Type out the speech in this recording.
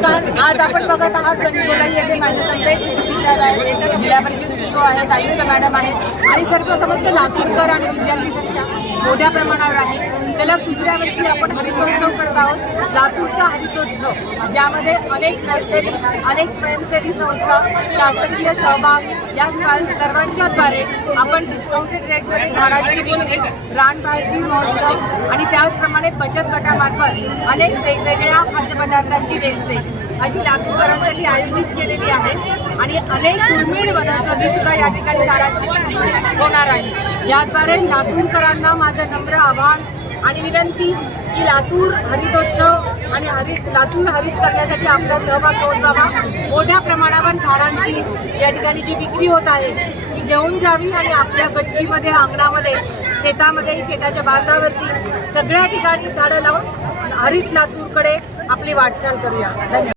नमस्कार. आज आपण बघत आहात गणगोलाई येथे माझे संपेत एस पी साहेब आहेत. जिल्हा परिषद सीओ आहेत आयुक्त मॅडम आहेत. आणि सर्व समस्त लातूरकर आणि विद्यार्थी संख्या मोठ्या प्रमाणावर आहे. सलग दुसऱ्या वर्षी आपण हरितोत्सव करत आहोत लातूरचा हरितोत्सव ज्यामध्ये अनेक नर्सरी अनेक स्वयंसेवी संस्था शासकीय सहभाग या सर्वांच्याद्वारे आपण डिस्काउंटेड रेटमध्ये झाडांची विक्री रानभाजी महोत्सव आणि त्याचप्रमाणे बचत गटामार्फत अनेक वेगवेगळ्या खाद्यपदार्थांची रेलचे अशी लातूरकरांसाठी आयोजित केलेली आहे आणि अनेक दुर्मिळ वनौषधी सुद्धा या ठिकाणी झाडांची विक्री होणार आहे. याद्वारे लातूरकरांना माझं नम्र आवाहन आणि विनंती की लातूर हरितोत्सव आणि हरित लातूर हरित करण्यासाठी आपला सहभाग जावा. मोठ्या प्रमाणावर झाडांची या ठिकाणी जी विक्री होत आहे ती घेऊन जावी आणि आपल्या गच्चीमध्ये अंगणामध्ये शेतामध्ये शेताच्या बांधावरती सगळ्या ठिकाणी झाडं लावून हरित लातूरकडे आपली वाटचाल करूया. धन्यवाद.